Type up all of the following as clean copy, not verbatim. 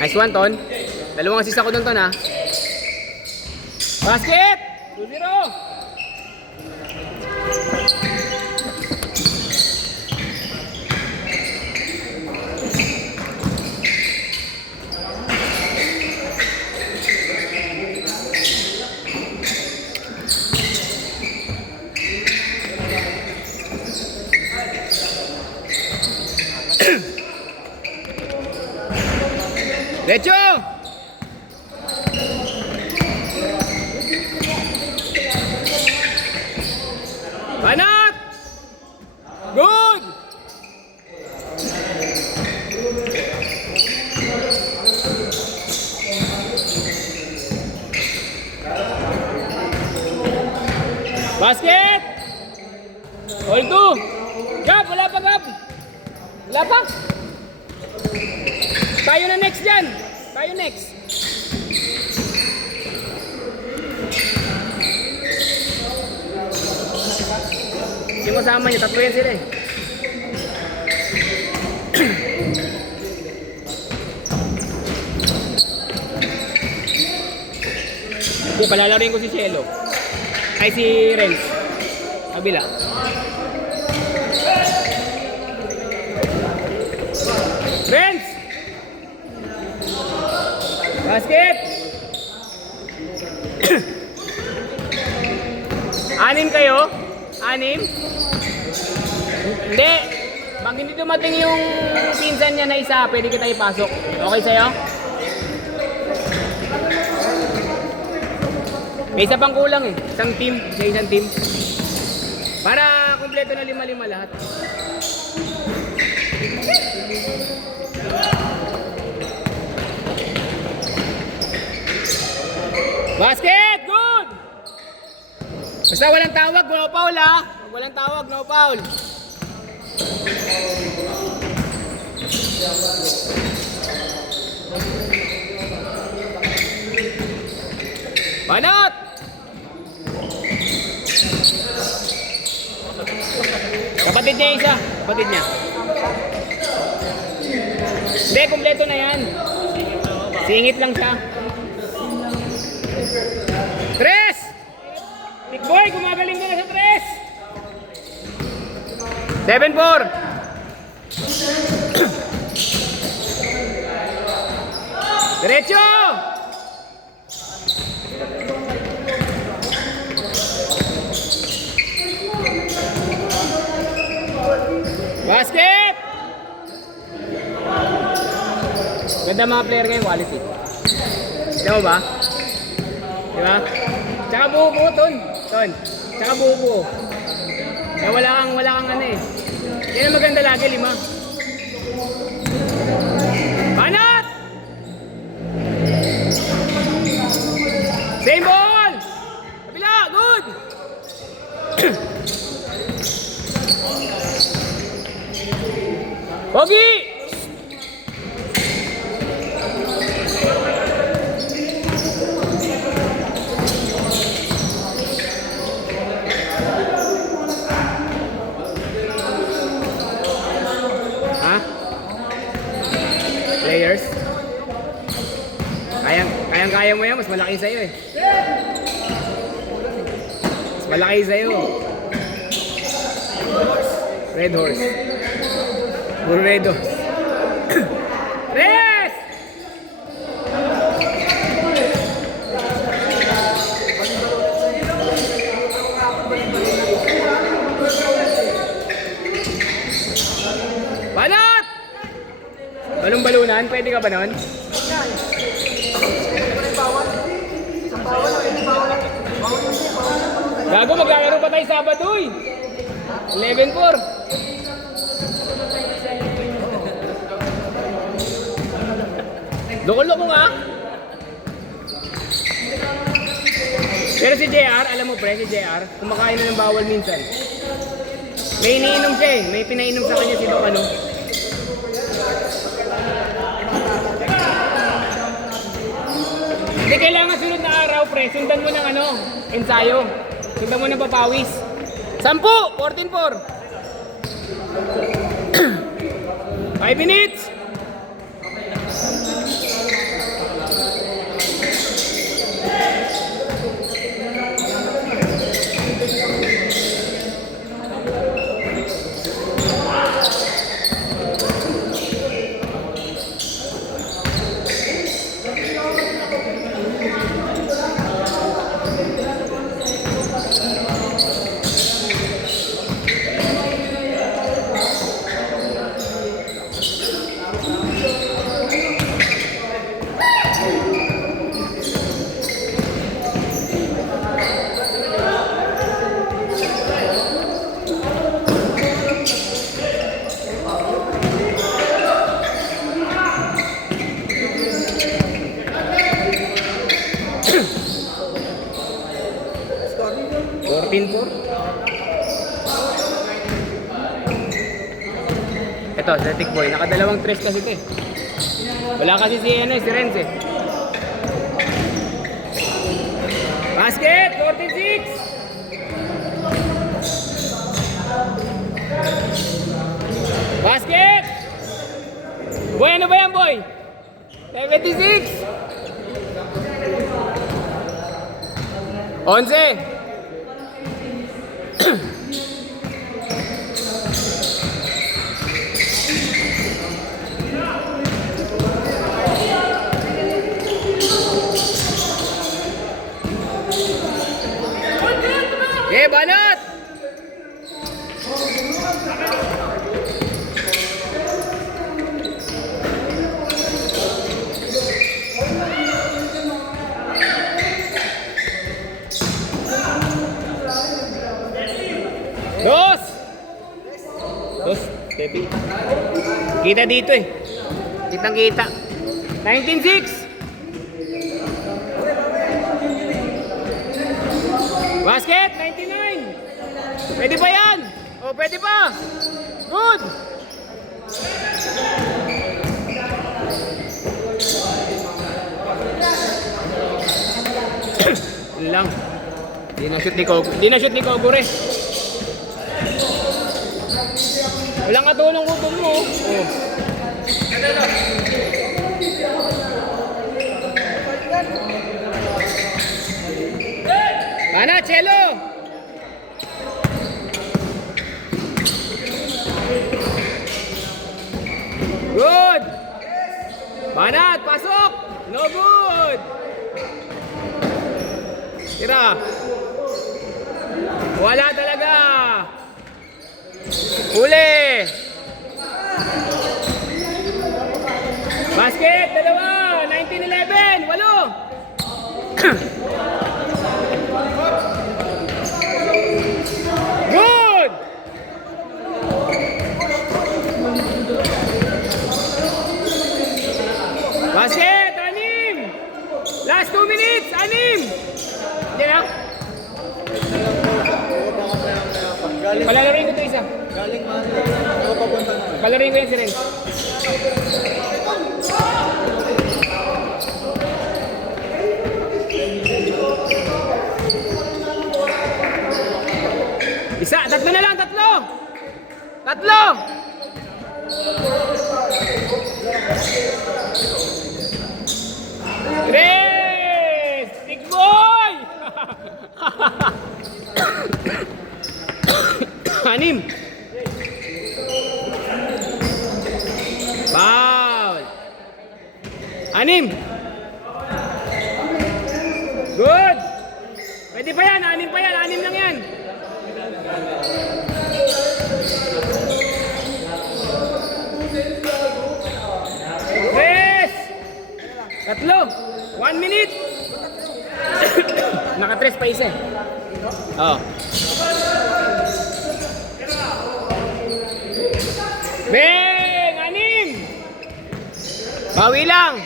Nice one, Ton. Dalawang assist ako doon, Ton, ha. Basket! 2-0. Derecho! Banat! Good! Basket! All two! Gab! Wala pa, Gab! Wala pa! Tayo na next dyan! Tayo next! Hindi mo sama niya, tatlo yan sila eh. Hindi, palalarin ko si Cielo. Ay, si Renz. Kabila. Renz! Basket! Anim kayo? Anim? Hindi. Pag hindi dumating yung pinsan niya na isa, pwede kita ipasok. Okay sa'yo? May isa pang kulang eh. Isang team. Isang team. Para kumpleto na 5-5 lahat. Basket! Good! Basta walang tawag, no foul ha. Walang tawag, no foul. Banat! Kapatid niya isa. Kapatid niya. Hindi, kumpleto na yan. Singit lang siya. Tres! Big boy, gumagaling ka na sa tres! 7-4! Diretso! Basket! Ganda mga player ngayon, quality. Di mo ba? Diba? Tsaka buo-buo, Ton. Ton. Tsaka buo-buo. Kaya wala kang ano eh. Yan ang maganda lagi, 5. Banat! Same ball! Kabila! Good! Pogi! Players. Kaya mo yan, mas malaki sa'yo eh. Mas malaki sa'yo. Red horse. Burredo. Tres! Banat! Balong-balunan, pwede ka ba nun? Gago, maglalaro pa tayo Sabado eh. 11-4. Loko-loko nga. Pero si JR, alam mo pre, si JR, kumakain na ng bawal minsan. May iniinom siya eh. May pinainom sa kanya si Doc ano. Hindi kailangan sunod na araw pre, sundan mo ng ano, ensayo. Sundan mo ng papawis. 10! 14-4. 5 minutes! Ito, Celtic Boy. Nakadalawang tres kasi ito eh. Wala kasi si Renz eh. Basket! 46! Basket! Boy, ano ba yan, boy? 76! 11! Okay, banat! Dos, Tepi. Kita dito eh. Kitang kita. 19-6. Basket, 99. Pwede pa yan. Oh, pwede pa. Good. Yun lang. Di na shoot ni Kogure. Walang katulong utol mo. Oh. Ana, Chelo! Good! Banat, pasok! No good! Tira! Wala talaga! Uli! Basket, dalawa! 19-11! Walo! Good! Basket, 6! Last 2 minutes, 6! Hindi na? Palalaroin ko ito isa. Galing man. Ako papunta na. Palalaroin ko yan si Ren. Isa, tatlo na lang, tatlo! Tatlo! Chris! Big boy! 6. Foul! 6. Good! Pwede pa yan, 6 pa yan, 6 lang yan. Tres! Tatlo! 1 minute! Naka-tres pa isa eh. Oo. Beng! 6! Bawi lang!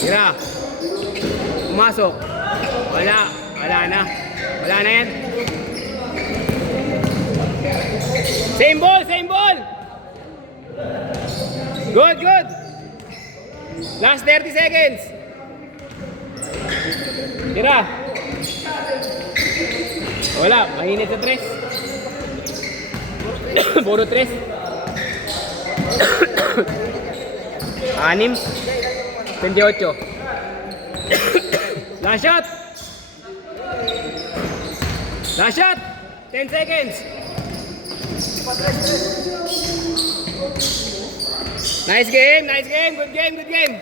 Tira! Pumasok. Wala. Wala na. Wala na yan. Same ball! Same ball! Good, good! Last 30 seconds. Tira! Wala. Mainit sa tres. Puro tres. 6. 28. Last shot. Last shot. 10 seconds. Nice game. Nice game. Good game. Good game.